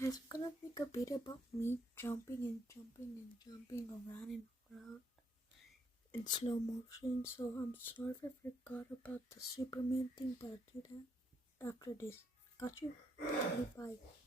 Guys, I'm gonna make a video about me jumping and jumping and jumping around and around in slow motion. So I'm sorry if I forgot about the Superman thing, but I'll do that after this. Got you? Okay, bye.